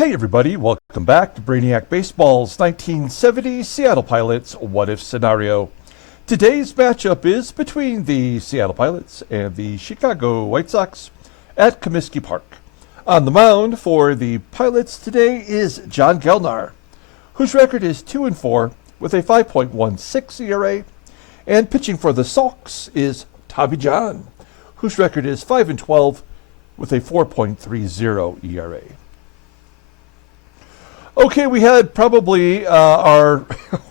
Hey everybody, welcome back to Brainiac Baseball's 1970 Seattle Pilots what-if scenario. Today's matchup is between the Seattle Pilots and the Chicago White Sox at Comiskey Park. On the mound for the Pilots today is John Gelnar, whose record is 2-4 with a 5.16 ERA, and pitching for the Sox is Tommy John, whose record is 5-12 with a 4.30 ERA. Okay, we had probably our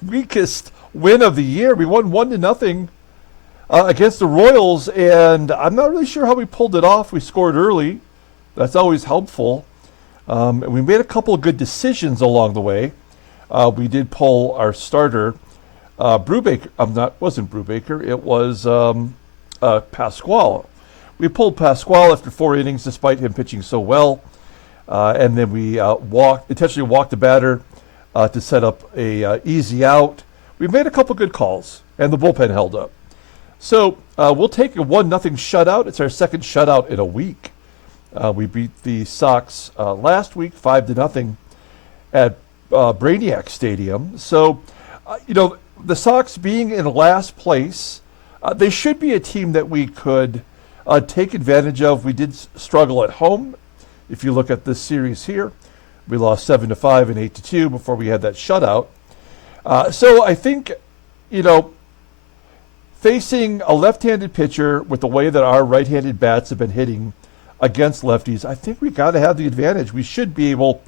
weakest win of the year. We won 1-0 against the Royals, and I'm not really sure how we pulled it off. We scored early. That's always helpful. And we made a couple of good decisions along the way. We did pull our starter, Brubaker. Wasn't Brubaker. It was Pasquale. We pulled Pasquale after 4 innings, despite him pitching so well. And then we intentionally walked the batter to set up a easy out. We made a couple good calls, and the bullpen held up. So we'll take a 1-0 shutout. It's our second shutout in a week. We beat the Sox last week 5-0 at Brainiac Stadium. So, the Sox being in last place, they should be a team that we could take advantage of. We did struggle at home. If you look at this series here, we lost 7-5 and 8-2 before we had that shutout. So I think, facing a left-handed pitcher with the way that our right-handed bats have been hitting against lefties, I think we got to have the advantage. We should be able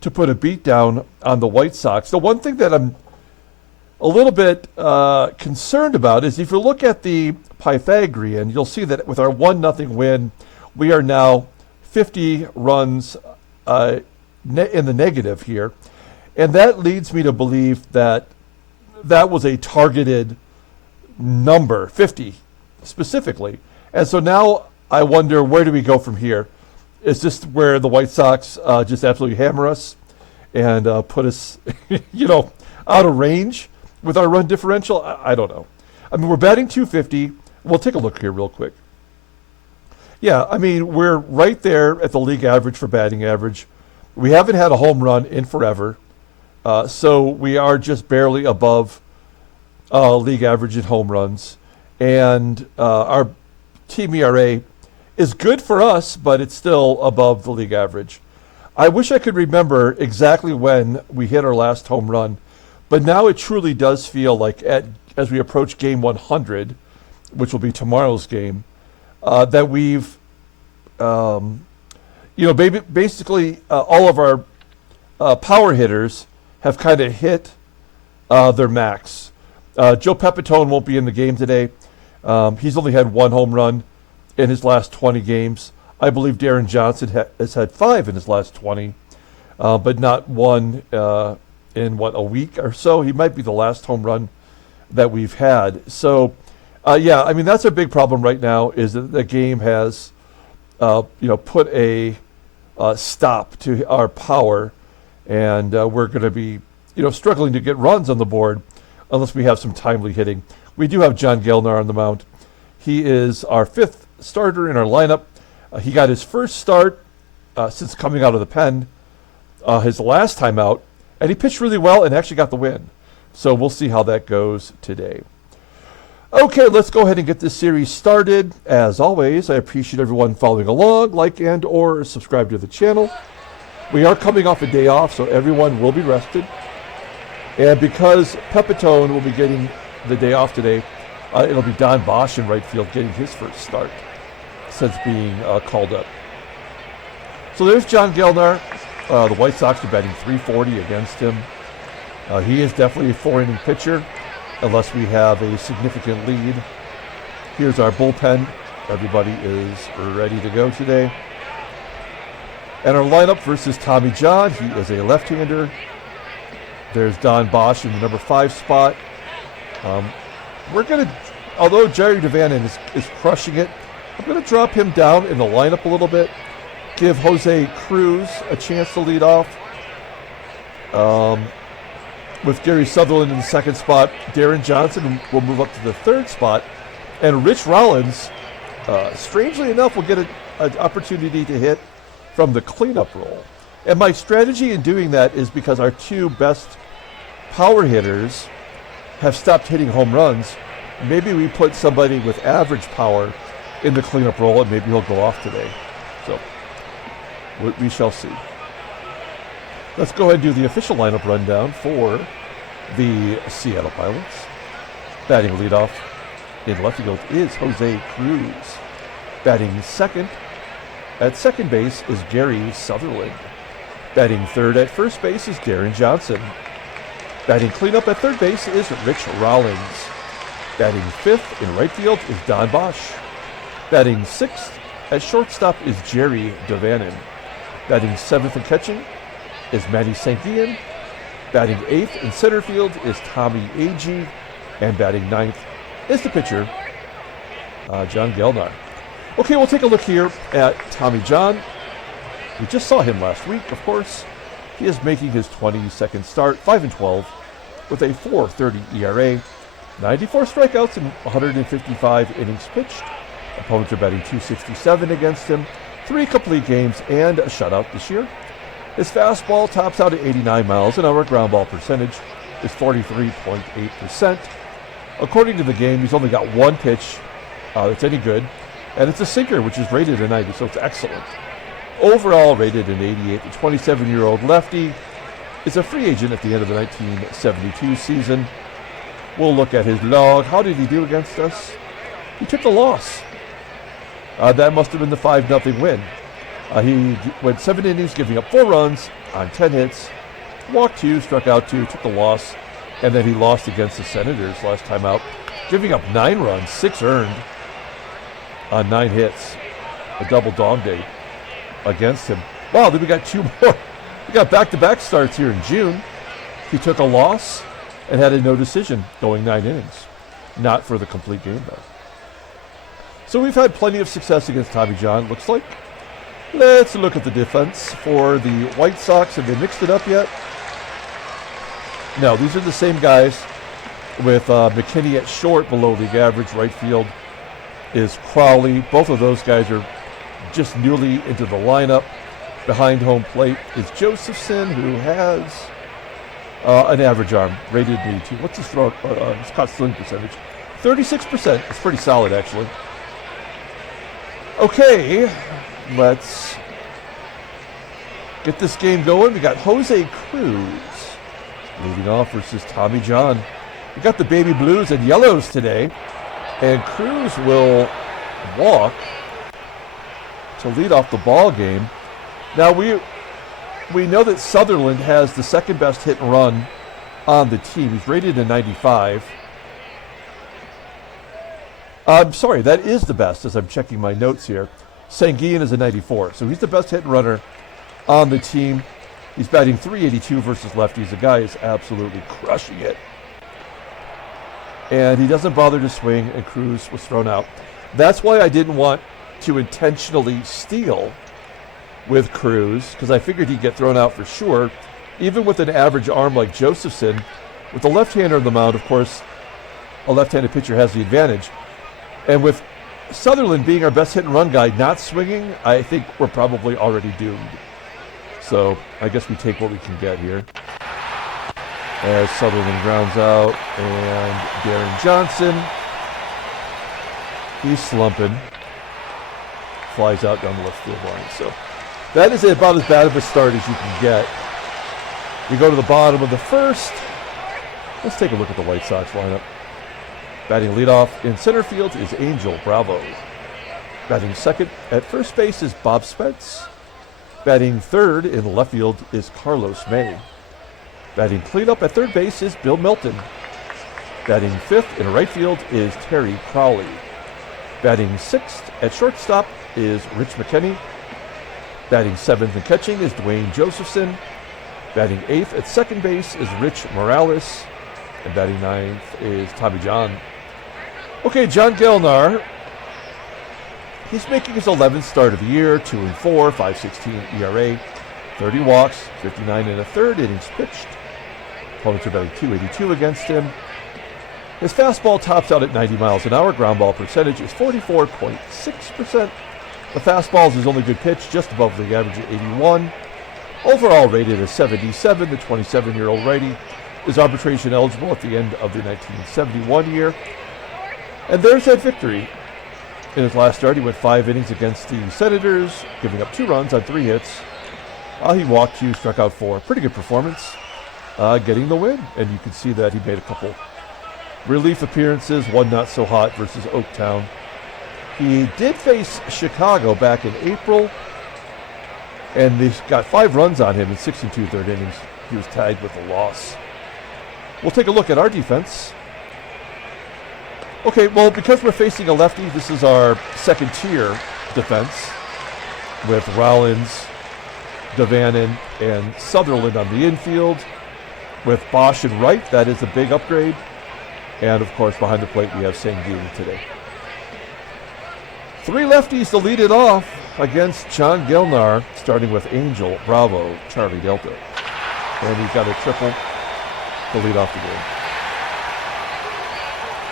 to put a beat down on the White Sox. The one thing that I'm a little bit concerned about is if you look at the Pythagorean, you'll see that with our 1-0 win, we are now 50 runs in the negative here. And that leads me to believe that that was a targeted number, 50 specifically. And so now I wonder, where do we go from here? Is this where the White Sox just absolutely hammer us and put us, out of range with our run differential? I don't know. I mean, we're batting .250. We'll take a look here real quick. Yeah, I mean, we're right there at the league average for batting average. We haven't had a home run in forever. So we are just barely above league average in home runs. And our team ERA is good for us, but it's still above the league average. I wish I could remember exactly when we hit our last home run, but now it truly does feel like as we approach game 100, which will be tomorrow's game, that we've, basically all of our power hitters have kind of hit their max. Joe Pepitone won't be in the game today. He's only had 1 home run in his last 20 games. I believe Deron Johnson has had 5 in his last 20, but not 1 in, a week or so. He might be the last home run that we've had. So, that's our big problem right now, is that the game has, put a stop to our power, and we're going to be, struggling to get runs on the board unless we have some timely hitting. We do have John Gelnar on the mound. He is our 5th starter in our lineup. He got his first start since coming out of the pen, his last time out, and he pitched really well and actually got the win. So we'll see how that goes today. Okay, let's go ahead and get this series started. As always, I appreciate everyone following along, like and or subscribe to the channel. We are coming off a day off, so everyone will be rested. And because Pepitone will be getting the day off today, it'll be Don BOSCH in right field getting his first start since being called up. So there's John Gelnar. The White Sox are batting .340 against him. He is definitely a 4-inning pitcher, unless we have a significant lead. Here's our bullpen. Everybody is ready to go today. And our lineup versus Tommy John. He is a left-hander. There's Don BOSCH in the number 5 spot. Although Jerry DaVANON is crushing it, I'm going to drop him down in the lineup a little bit. Give Jose CRUZ a chance to lead off. With Gary Sutherland in the 2nd spot, Deron Johnson will move up to the 3rd spot, and Rich Rollins, strangely enough, will get an opportunity to hit from the cleanup role. And my strategy in doing that is because our two best power hitters have stopped hitting home runs. Maybe we put somebody with average power in the cleanup role, and maybe he'll go off today. So we shall see. Let's go ahead and do the official lineup rundown for the Seattle Pilots. Batting leadoff in left field is Jose CRUZ. Batting second at second base is Gary Sutherland. Batting third at first base is Deron Johnson. Batting cleanup at third base is Rich Rollins. Batting fifth in right field is Don Bosch. Batting sixth at shortstop is Jerry DaVanon. Batting seventh and catching is Manny SANGUILLEN. Batting eighth in center field is Tommy AGEE. And batting ninth is the pitcher, John Gelnar. Okay, we'll take a look here at Tommy John. We just saw him last week, of course. He is making his 22nd start, 5-12, with a 4.30 ERA, 94 strikeouts and 155 innings pitched. Opponents are batting .267 against him, 3 complete games and a shutout this year. His fastball tops out at 89 miles an hour. Ground ball percentage is 43.8%. According to the game, he's only got one pitch that's any good, and it's a sinker, which is rated a 90, so it's excellent. Overall rated an 88. The 27-year-old lefty is a free agent at the end of the 1972 season. We'll look at his log. How did he do against us? He took the loss. That must have been the 5-0 win. He went 7 innings, giving up 4 runs on 10 hits, walked 2, struck out 2, took the loss, and then he lost against the Senators last time out, giving up 9 runs, 6 earned on 9 hits. A double dog day against him. Wow, then we got 2 more. We got back-to-back starts here in June. He took a loss and had a no decision going 9 innings. Not for the complete game, though. So we've had plenty of success against Tommy John, looks like. Let's look at the defense for the White Sox. Have they mixed it up yet? No, these are the same guys with McKINNey at short, below league average. Right field is CROWLEY. Both of those guys are just newly into the lineup. Behind home plate is JOSEPHSON, who has an average arm, rated me to, what's his throw, his caught stealing percentage? 36%. It's pretty solid, actually. Okay, let's get this game going. We got Jose CRUZ leading off versus Tommy John. We got the baby blues and yellows today, and CRUZ will walk to lead off the ball game. Now we know that Sutherland has the second best hit and run on the team. He's rated a 95. I'm sorry, that is the best as I'm checking my notes here. SANGUILLEN is a 94, so he's the best hit and runner on the team. He's batting .382 versus lefties. The guy is absolutely crushing it. And he doesn't bother to swing, and CRUZ was thrown out. That's why I didn't want to intentionally steal with CRUZ, because I figured he'd get thrown out for sure. Even with an average arm like JOSEPHSON, with the left-hander on the mound, of course, a left-handed pitcher has the advantage. And with Sutherland being our best hit and run guy not swinging, I think we're probably already doomed. So I guess we take what we can get here. As Sutherland grounds out, and Deron Johnson, he's slumping, flies out down the left field line. So that is about as bad of a start as you can get. We go to the bottom of the first. Let's take a look at the White Sox lineup. Batting leadoff in center field is Angel Bravo. Batting second at first base is Bob Spence. Batting third in left field is Carlos May. Batting cleanup at third base is Bill Melton. Batting fifth in right field is Terry CROWLEY. Batting sixth at shortstop is Rich McKinney. Batting seventh and catching is Duane Josephson. Batting eighth at second base is Rich Morales. And batting ninth is Tommy John. Okay, John Gelnar. He's making his 11th start of the year, 2-4, 5.16 ERA, 30 walks, 59 and a third innings pitched. Opponents are batting .282 against him. His fastball tops out at 90 miles an hour. Ground ball percentage is 44.6%. The fastball is his only good pitch, just above the average at 81. Overall rated as 77, the 27-year-old righty is arbitration eligible at the end of the 1971 year. And there's that victory. In his last start, he went 5 innings against the Senators, giving up 2 runs on 3 hits. He walked 2, struck out 4. Pretty good performance, getting the win. And you can see that he made a couple relief appearances, one not so hot versus Oaktown. He did face Chicago back in April, and they got 5 runs on him in 6 2/3 innings. He was tagged with a loss. We'll take a look at our defense. Okay, well, because we're facing a lefty, this is our second tier defense with Rollins, DaVANON, and Sutherland on the infield. With BOSCH and right, that is a big upgrade. And of course, behind the plate, we have SANGUILLEN today. 3 lefties to lead it off against John Gelnar, starting with Angel, Bravo, Charlie Delta. And he's got a triple to lead off the game.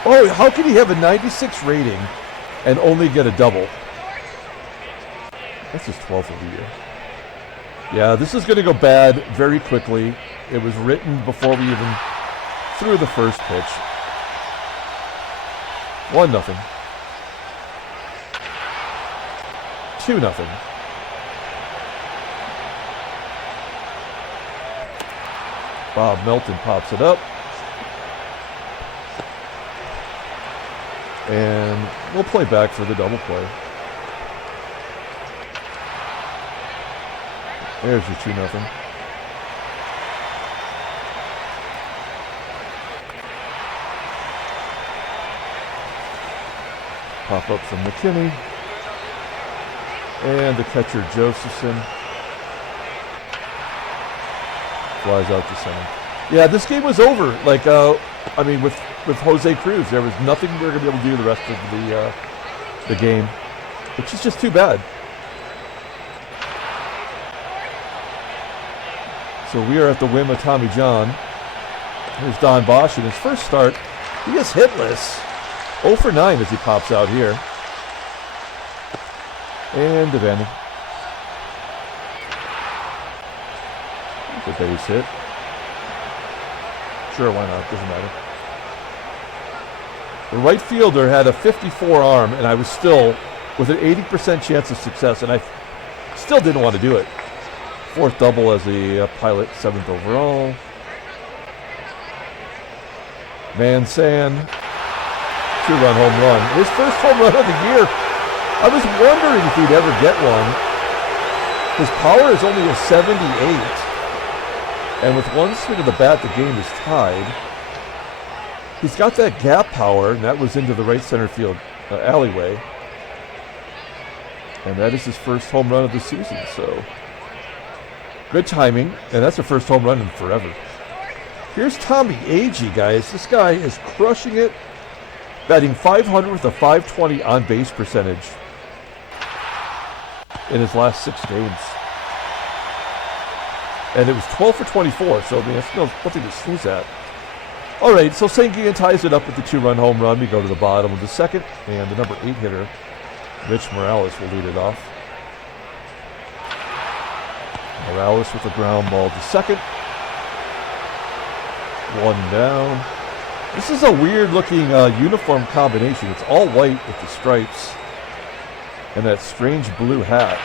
Oh, how can he have a 96 rating and only get a double? That's his 12th of the year. Yeah, this is going to go bad very quickly. It was written before we even threw the first pitch. 1-0. 2-0. Bob Melton pops it up. And we'll play back for the double play. There's your 2-0. Pop up from McKINNey. And the catcher, Josephson, flies out to center. Yeah, this game was over. Like, I mean, with Jose CRUZ, there was nothing we were going to be able to do the rest of the game, which is just too bad. So we are at the whim of Tommy John. Here's Don Bosch in his first start. He is hitless. 0 for 9 as he pops out here. And DaVanOn. The base hit. Sure, why not? Doesn't matter. The right fielder had a 54 arm, and I was still with an 80% chance of success, and I still didn't want to do it. 4th double as a pilot, 7th overall. Mansan, 2-run home run. His first home run of the year. I was wondering if he'd ever get one. His power is only a 78. And with one swing of the bat, the game is tied. He's got that gap power, and that was into the right center field alleyway. And that is his first home run of the season, so good timing, and that's the first home run in forever. Here's Tommy AGEE, guys. This guy is crushing it, batting .500 with a .520 on-base percentage in his last 6 games. And it was 12 for 24, so I mean, that's nothing to sneeze at. All right, so SANGUILLEN ties it up with the 2-run home run. We go to the bottom of the second, and the number 8 hitter, Mitch Morales, will lead it off. Morales with a ground ball to second. 1 down. This is a weird-looking uniform combination. It's all white with the stripes and that strange blue hat.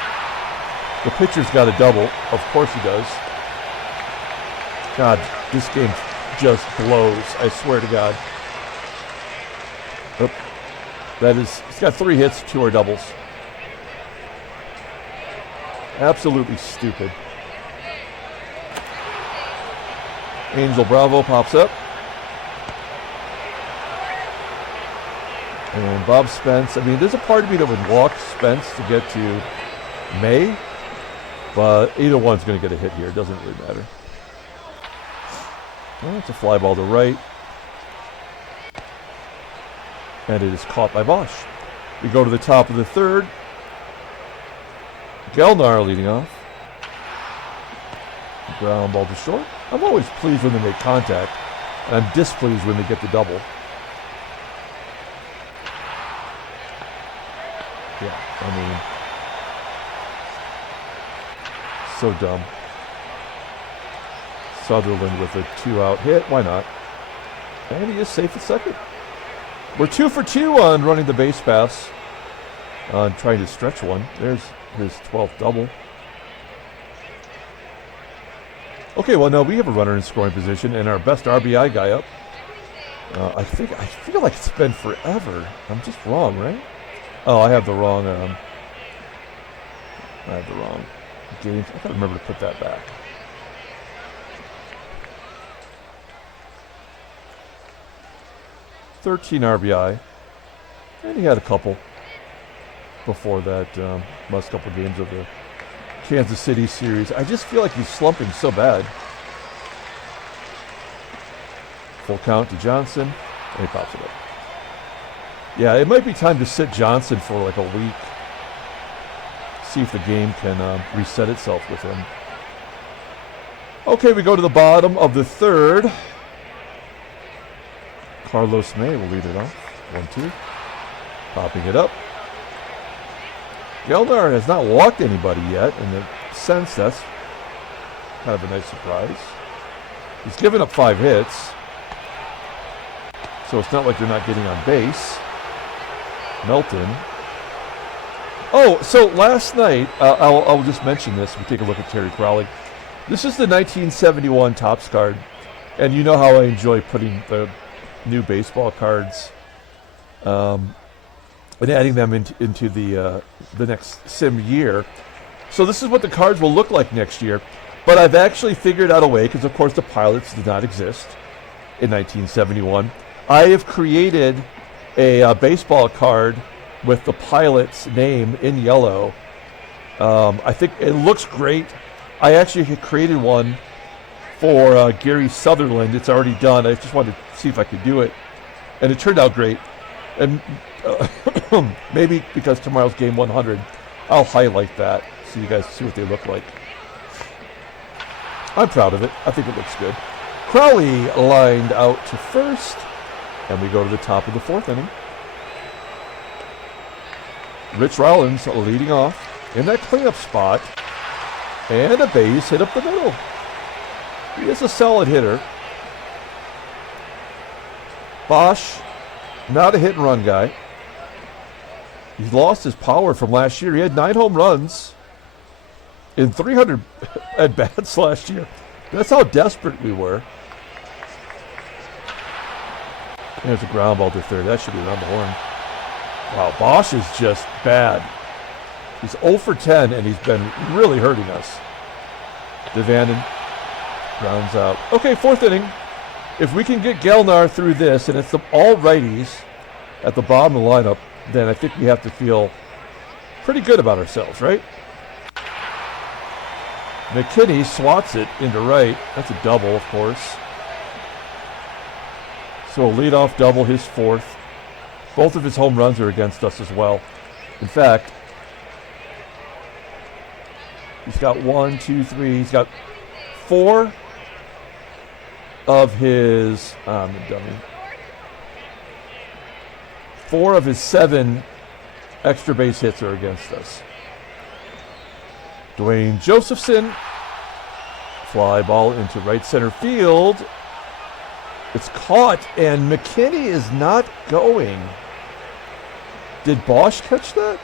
The pitcher's got a double. Of course he does. God, this game just blows. I swear to God. Oh, he's got 3 hits, 2 are doubles. Absolutely stupid. Angel Bravo pops up. And Bob Spence. I mean, there's a part of me that would walk Spence to get to May, but either one's going to get a hit here. It doesn't really matter. Well, it's a fly ball to right. And it is caught by Bosch. We go to the top of the third. Gelnar leading off. Ground ball to short. I'm always pleased when they make contact, and I'm displeased when they get the double. Yeah, I mean, so dumb. Sutherland with a 2-out hit. Why not? And he is safe at second. We're 2 for 2 on running the base pass. On trying to stretch one. There's his 12th double. Okay, well, no, we have a runner in scoring position and our best RBI guy up. I feel like it's been forever. I'm just wrong, right? Oh, I have the wrong games. I gotta remember to put that back. $13 RBI, and he had a couple before that last couple games of the Kansas City series. I just feel like he's slumping so bad. Full count to Johnson, and he pops it up. Yeah, it might be time to sit Johnson for like a week. See if the game can reset itself with him. Okay, we go to the bottom of the third. Carlos May will lead it off. 1-2. Popping it up. Gelnar has not walked anybody yet. In the sense, that's kind of a nice surprise. He's given up 5 hits. So it's not like they're not getting on base. Melton. Oh, so last night, I'll just mention this. We take a look at Terry Crowley. This is the 1971 Topps card. And you know how I enjoy putting the new baseball cards and adding them into the next sim year. So this is what the cards will look like next year. But I've actually figured out a way, because of course the Pilots did not exist in 1971. I have created a baseball card with the Pilot's name in yellow. I think it looks great. I actually had created one for Gary Sutherland. It's already done. I just wanted to see if I could do it. And it turned out great. And maybe because tomorrow's game 100, I'll highlight that so you guys see what they look like. I'm proud of it. I think it looks good. Crowley lined out to first. And we go to the top of the 4th inning. Rich Rollins leading off in that cleanup spot. And a base hit up the middle. He is a solid hitter. BOSCH, not a hit and run guy. He's lost his power from last year. He had 9 home runs in 300 at-bats last year. That's how desperate we were. There's a ground ball to third. That should be around the horn. Wow, BOSCH is just bad. He's 0 for 10, and he's been really hurting us. DaVANON rounds out. Okay, 4th inning. If we can get Gelnar through this, and it's all righties at the bottom of the lineup, then I think we have to feel pretty good about ourselves, right? McKINNey swats it into right. That's a double, of course. So a leadoff double, his 4th. Both of his home runs are against us as well. In fact, he's got 1, 2, 3. He's got 4 of his. I'm a dummy. 4 of his 7 extra base hits are against us. Duane Josephson. Fly ball into right center field. It's caught, and McKinney is not going. Did BOSCH catch that?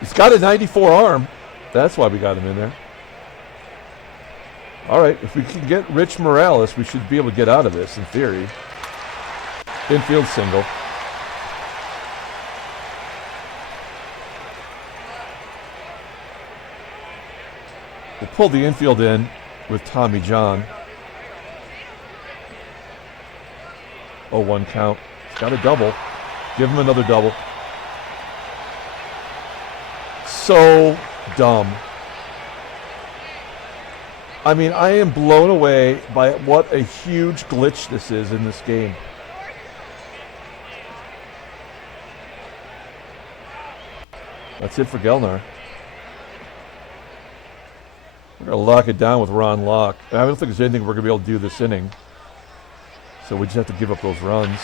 He's got a 94 arm. That's why we got him in there. All right, if we can get Rich Morales, we should be able to get out of this, in theory. Infield single. We'll pull the infield in with Tommy John. 0-1 count. He's got a double. Give him another double. So dumb. I mean, I am blown away by what a huge glitch this is in this game. That's it for Gelnar. We're going to lock it down with Ron Locke. I don't think there's anything we're going to be able to do this inning. So we just have to give up those runs.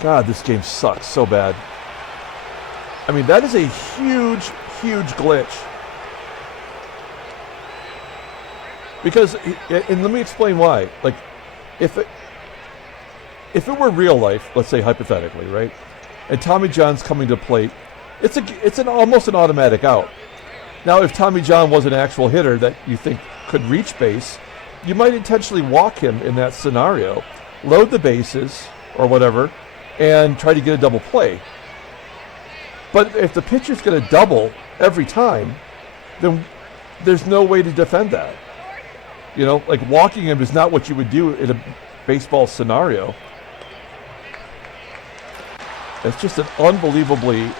God, this game sucks so bad. I mean, that is a huge, huge glitch. Because, and let me explain why. Like, if it were real life, let's say hypothetically, right, and Tommy John's coming to plate, it's almost an automatic out. Now, if Tommy John was an actual hitter that you think could reach base, you might intentionally walk him in that scenario, load the bases or whatever, and try to get a double play. But if the pitcher's going to double every time, then there's no way to defend that. You know, like walking him is not what you would do in a baseball scenario. It's just an unbelievably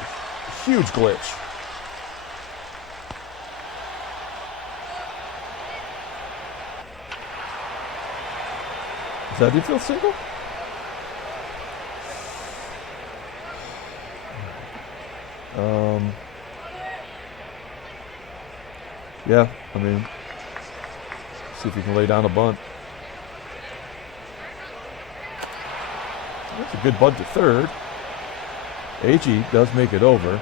huge glitch. Is that infield single? Yeah, I mean, see if he can lay down a bunt. That's a good bunt to third. AGEE does make it over.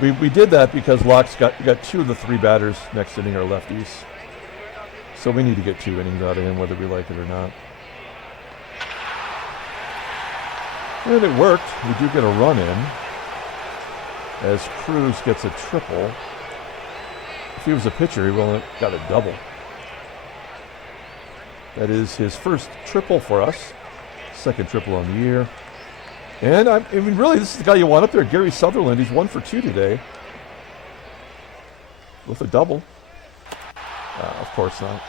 We did that because Locke's got 2 of the 3 batters next inning are lefties. So we need to get 2 innings out of him whether we like it or not. And it worked. We do get a run in as CRUZ gets a triple. If he was a pitcher, he would have got a double. That is his first triple for us. Second triple on the year. And I mean, really, this is the guy you want up there, Gary Sutherland. He's 1 for 2 today with a double. Of course not.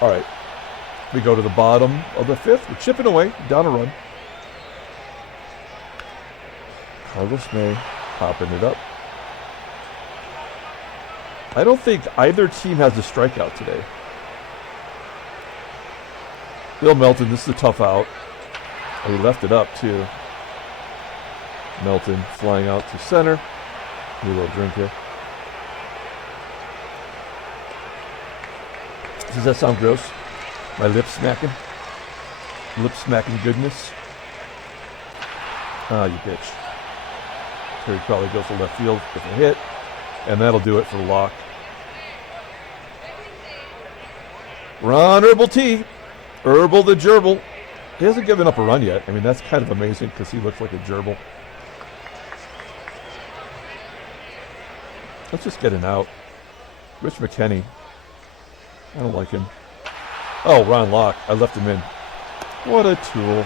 All right. We go to the bottom of the 5th. We're chipping away, down a run. Carlos May popping it up. I don't think either team has a strikeout today. Bill Melton, this is a tough out. Oh, he left it up too. Melton flying out to center. Need a little drink here. Does that sound gross? My lips smacking? Lip smacking goodness? Ah, you bitch. Terry Crowley goes to left field with a hit, and that'll do it for Locke. Ron Herbal T. Herbal the gerbil. He hasn't given up a run yet. I mean, that's kind of amazing because he looks like a gerbil. Let's just get an out. Rich McKinney. I don't like him. Oh, Ron Locke. I left him in. What a tool.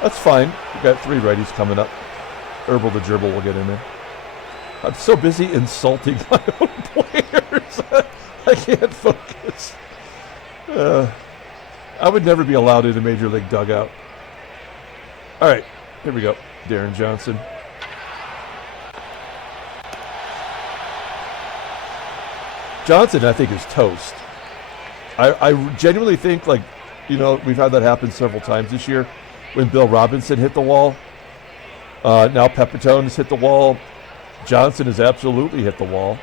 That's fine. We've got 3 righties coming up. Herbal the gerbil will get in there. I'm so busy insulting my own players. I can't focus. I would never be allowed in a major league dugout. All right, here we go. Deron Johnson. Johnson, I think, is toast. I genuinely think, like, you know, we've had that happen several times this year when Bill Robinson hit the wall. Now Pepitone has hit the wall. Johnson has absolutely hit the wall.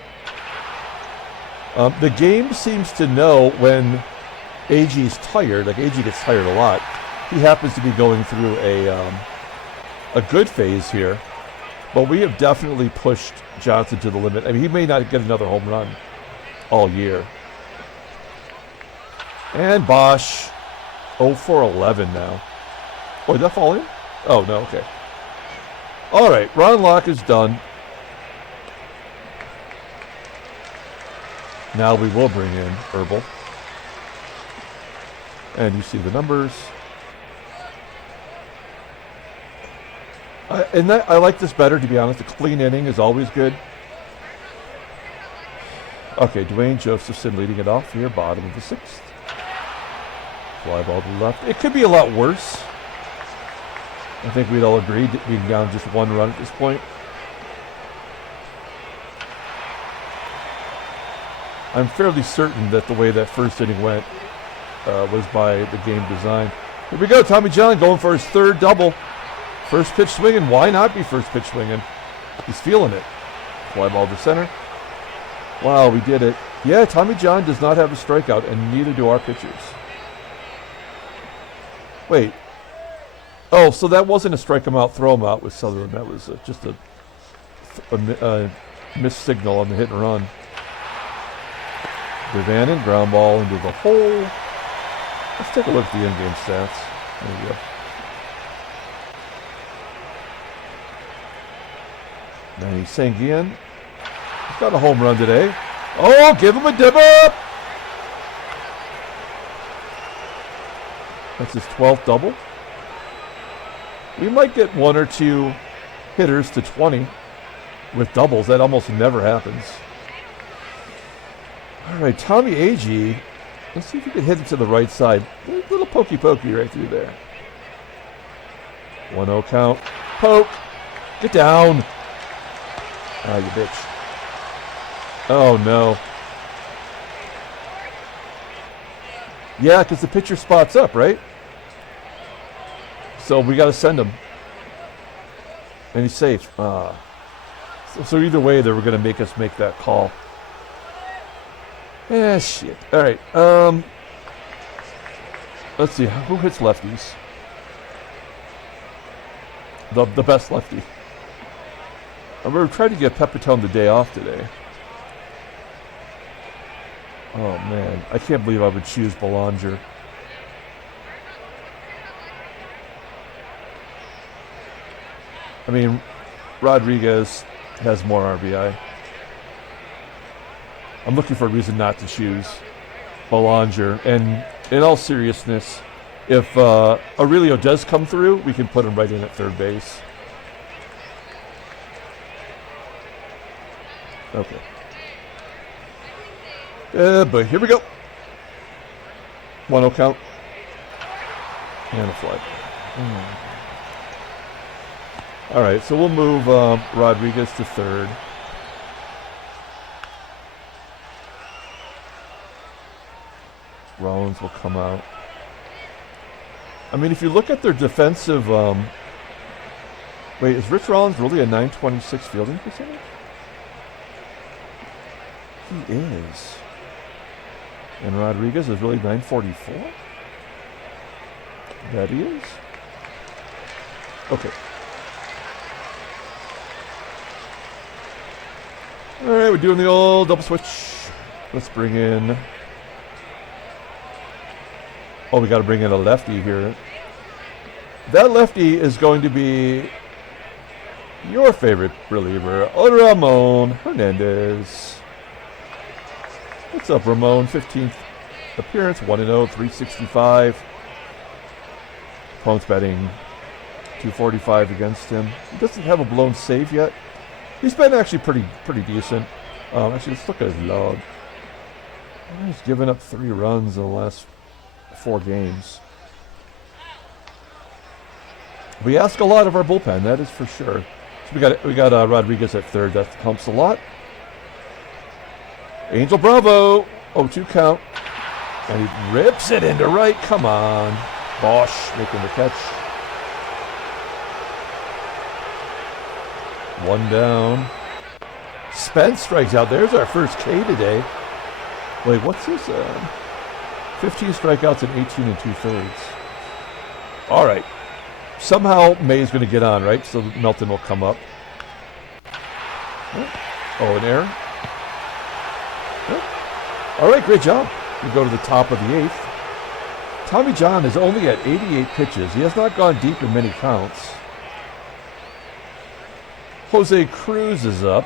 The game seems to know when AGEE's tired. Like, AGEE gets tired a lot. He happens to be going through a good phase here, but we have definitely pushed Johnson to the limit. I mean, he may not get another home run all year. And BOSCH, 0 for 11 now. Oh, did that fall in? Oh, no, okay. All right, Ron Locke is done. Now we will bring in Herbal. And you see the numbers. I like this better, to be honest. A clean inning is always good. Okay, Duane Josephson leading it off here, bottom of the 6th. Fly ball to the left. It could be a lot worse. I think we'd all agreed that being down just 1 run at this point. I'm fairly certain that the way that first inning went was by the game design. Here we go, Tommy John going for his 3rd double. First pitch swinging. Why not be first pitch swinging? He's feeling it. Fly ball to center. Wow, we did it. Yeah, Tommy John does not have a strikeout, and neither do our pitchers. Wait. Oh, so that wasn't a strike him out, throw him out with Sutherland. That was just a missed signal on the hit and run. DaVANON, ground ball into the hole. Let's take a look at the in-game stats. There we go. Manny SANGUILLEN. He's got a home run today. Oh, give him a dip up! That's his 12th double. We might get 1 or 2 hitters to 20 with doubles. That almost never happens. All right, Tommy AGEE. Let's see if we can hit it to the right side. A little pokey right through there. 1-0 count. Poke. Get down. Ah, you bitch. Oh, no. Yeah, because the pitcher spots up, right? So we got to send him. And he's safe. So either way, they were going to make us make that call. Shit. All right. Let's see. Who hits lefties? The best lefty. We're trying to get Pepitone the day off today. Oh, man. I can't believe I would choose Belanger. I mean, Rodriguez has more RBI. I'm looking for a reason not to choose Belanger. And in all seriousness, if Aurelio does come through, we can put him right in at third base. Okay. But here we go. 1-0 count. And a fly. All right, so we'll move Rodriguez to third. Rollins will come out. I mean, if you look at their defensive... wait, is Rich Rollins really a .926 fielding percentage? He is. And Rodriguez is really .944? That he is? Okay. All right, we're doing the old double switch. Let's bring in... Oh, we got to bring in a lefty here. That lefty is going to be your favorite reliever, Ramon Hernandez. What's up, Ramon? 15th appearance, 1-0, 365. Opponent's batting 245 against him. He doesn't have a blown save yet. He's been actually pretty decent. Actually, let's look at his log. He's given up 3 runs in the last 4 games. We ask a lot of our bullpen, that is for sure. So we got Rodriguez at third. That helps a lot. Angel Bravo, 0-2 count, and he rips it into right. Come on, BOSCH making the catch. 1 down. Spence strikes out. There's our first K today. Wait, what's this? 15 strikeouts and 18 2/3. All right. Somehow May's going to get on, right? So Melton will come up. Oh, an error. All right, great job. We go to the top of the 8th. Tommy John is only at 88 pitches. He has not gone deep in many counts. Jose CRUZ is up.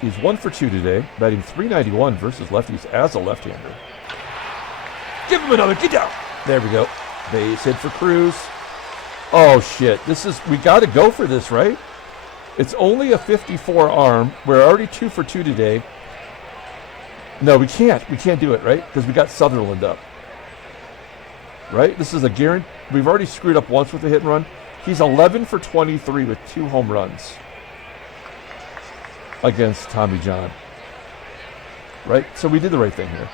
He's 1 for 2 today, batting .391 versus lefties as a left-hander. Give him another. Get down. There we go. Base hit for CRUZ. Oh, shit. We got to go for this, right? It's only a 54 arm. We're already 2 for 2 today. No, we can't. We can't do it, right? Because we got Sutherland up. Right? This is a guarantee. We've already screwed up once with the hit and run. He's 11 for 23 with 2 home runs against Tommy John. Right? So we did the right thing here.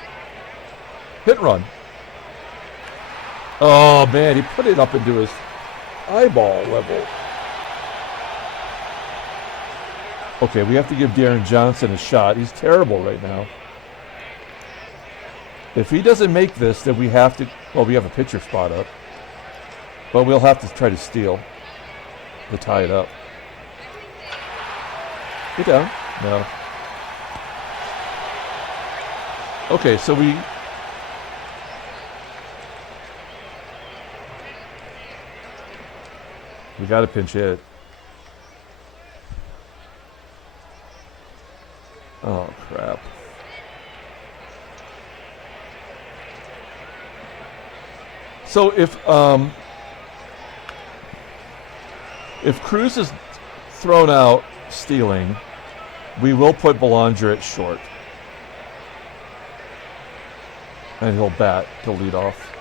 Hit and run. Oh, man. He put it up into his eyeball level. Okay, we have to give Deron Johnson a shot. He's terrible right now. If he doesn't make this, then we have to... Well, we have a pitcher spot up. But we'll have to try to steal to tie it up. Get down. No. Okay, so we got to pinch hit. Oh, crap. So if CRUZ is thrown out stealing, we will put Belanger at short. And he'll bat to lead off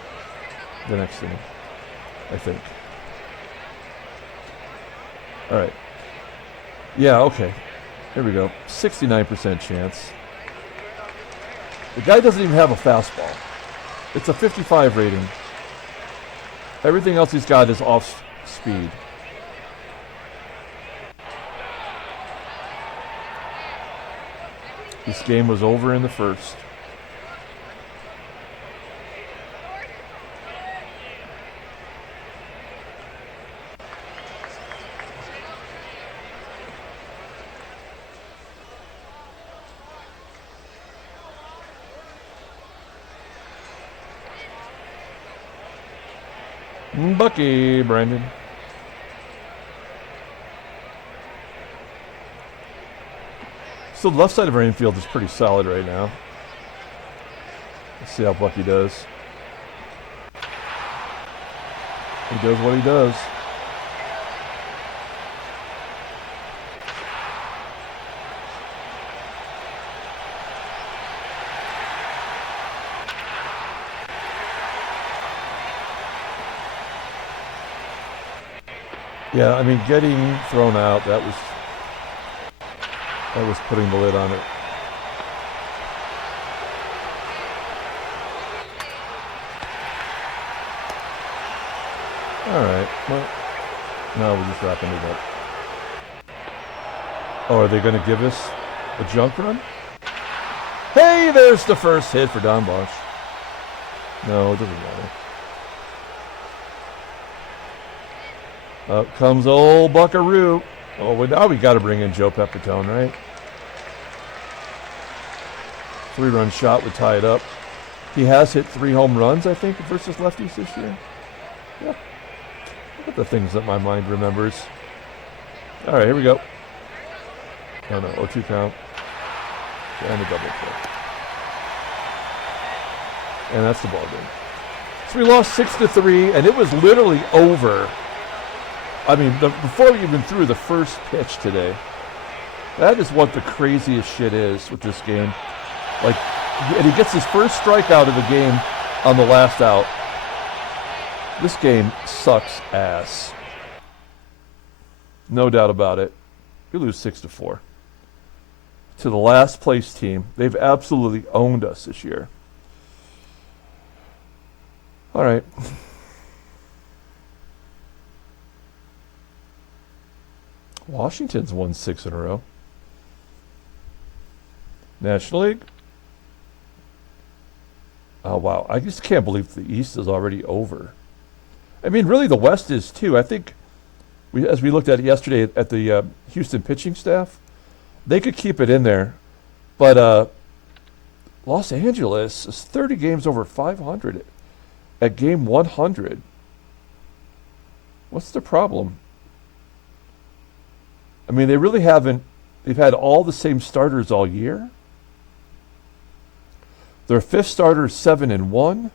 the next inning, I think. All right. Yeah, okay. Here we go. 69% chance. The guy doesn't even have a fastball. It's a 55 rating. Everything else he's got is off speed. This game was over in the first. Bucky, Brandon. So the left side of our infield is pretty solid right now. Let's see how Bucky does. He does what he does. Yeah, I mean, getting thrown out, that was putting the lid on it. All right. Well, no, we're just wrapping it up. Oh, are they going to give us a junk run? Hey, there's the first hit for Don Bosch. No, it doesn't matter. Up comes old Buckaroo. Oh, well, now we got to bring in Joe Pepitone, right? 3-run shot would tie it up. He has hit 3 home runs, I think, versus lefties this year. Yeah. Look at the things that my mind remembers. All right, here we go. Oh, no, 0-2 count. And a double play. And that's the ball game. So we lost 6-3, and it was literally over. I mean, before we even threw the first pitch today. That is what the craziest shit is with this game. Like, and he gets his first strikeout of the game on the last out. This game sucks ass. No doubt about it. We lose 6-4 to the last place team. They've absolutely owned us this year. All right. Washington's won 6 in a row. National League. Oh, wow. I just can't believe the East is already over. I mean, really, the West is too. I think, as we looked at it yesterday at the Houston pitching staff, they could keep it in there. But Los Angeles is 30 games over 500 at game 100. What's the problem? I mean, they really haven't. They've had all the same starters all year. Their 5th starter is 7-1.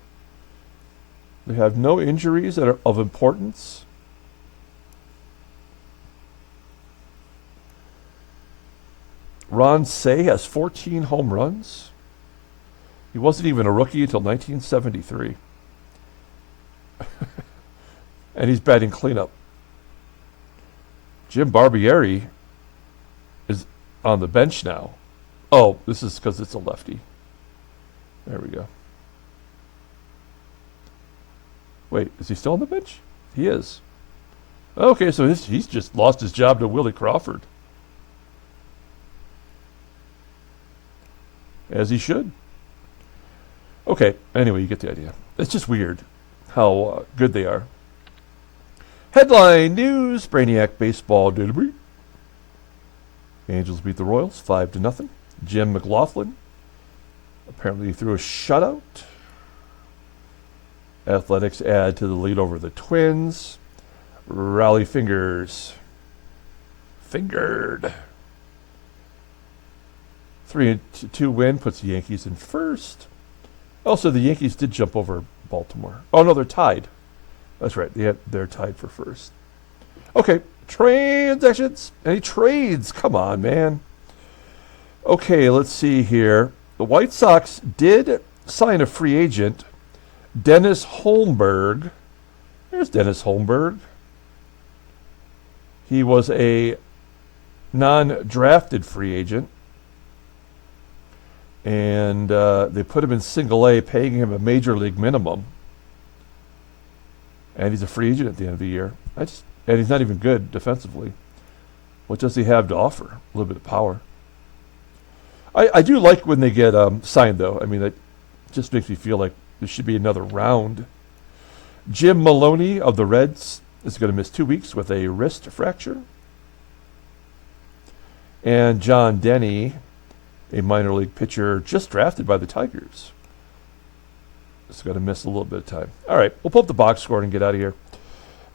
They have no injuries that are of importance. Ron Cey has 14 home runs. He wasn't even a rookie until 1973. And he's batting cleanup. Jim Barbieri is on the bench now. Oh, this is because it's a lefty. There we go. Wait, is he still on the bench? He is. Okay, so he's just lost his job to Willie Crawford. As he should. Okay, anyway, you get the idea. It's just weird how good they are. Headline news: Brainiac baseball derby. Angels beat the Royals 5-0. Jim McLaughlin apparently threw a shutout. Athletics add to the lead over the Twins. Rally fingers. Fingered. 3-2 win puts the Yankees in first. Also, the Yankees did jump over Baltimore. Oh, no, they're tied. That's right. They're tied for first. Okay, transactions. Any trades? Come on, man. Okay, let's see here. The White Sox did sign a free agent, Dennis Holmberg. There's Dennis Holmberg. He was a non-drafted free agent. And they put him in single A, paying him a major league minimum. And he's a free agent at the end of the year. And he's not even good defensively. What does he have to offer? A little bit of power. I do like when they get signed, though. I mean, it just makes me feel like there should be another round. Jim Maloney of the Reds is going to miss 2 weeks with a wrist fracture. And John Denny, a minor league pitcher just drafted by the Tigers, is going to miss a little bit of time. All right, we'll pull up the box score and get out of here.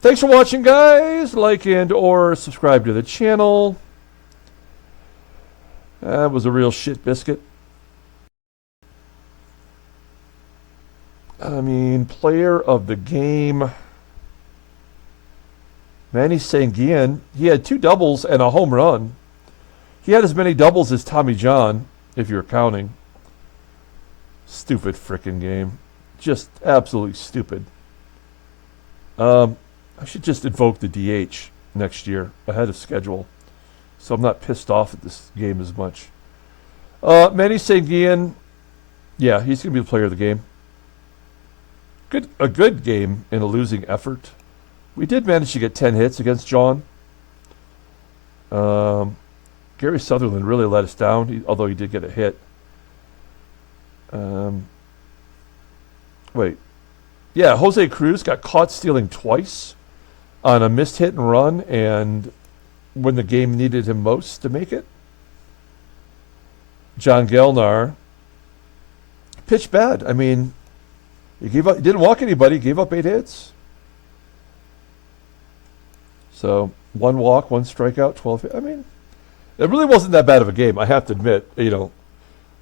Thanks for watching, guys. Like and or subscribe to the channel. That was a real shit biscuit. I mean, player of the game. Manny Sanguillen, he had 2 doubles and a home run. He had as many doubles as Tommy John, if you're counting. Stupid frickin' game. Just absolutely stupid. I should just invoke the DH next year ahead of schedule, so I'm not pissed off at this game as much. Manny Sanguillen, yeah, he's going to be the player of the game. A good game in a losing effort. We did manage to get 10 hits against John. Gary Sutherland really let us down, although he did get a hit. Wait. Yeah, Jose CRUZ got caught stealing twice on a missed hit and run, and when the game needed him most to make it. John Gelnar pitched bad. I mean, he didn't walk anybody, gave up 8 hits. So 1 walk, 1 strikeout, 12 hits. I mean, it really wasn't that bad of a game, I have to admit. You know,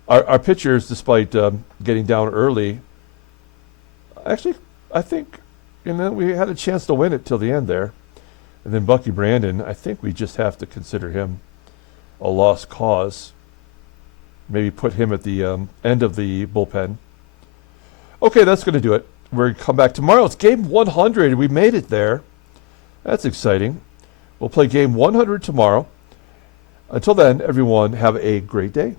our pitchers, despite getting down early, actually, I think, you know, we had a chance to win it till the end there. And then Bucky Brandon, I think we just have to consider him a lost cause. Maybe put him at the end of the bullpen. Okay, that's going to do it. We're going to come back tomorrow. It's game 100. We made it there. That's exciting. We'll play game 100 tomorrow. Until then, everyone, have a great day.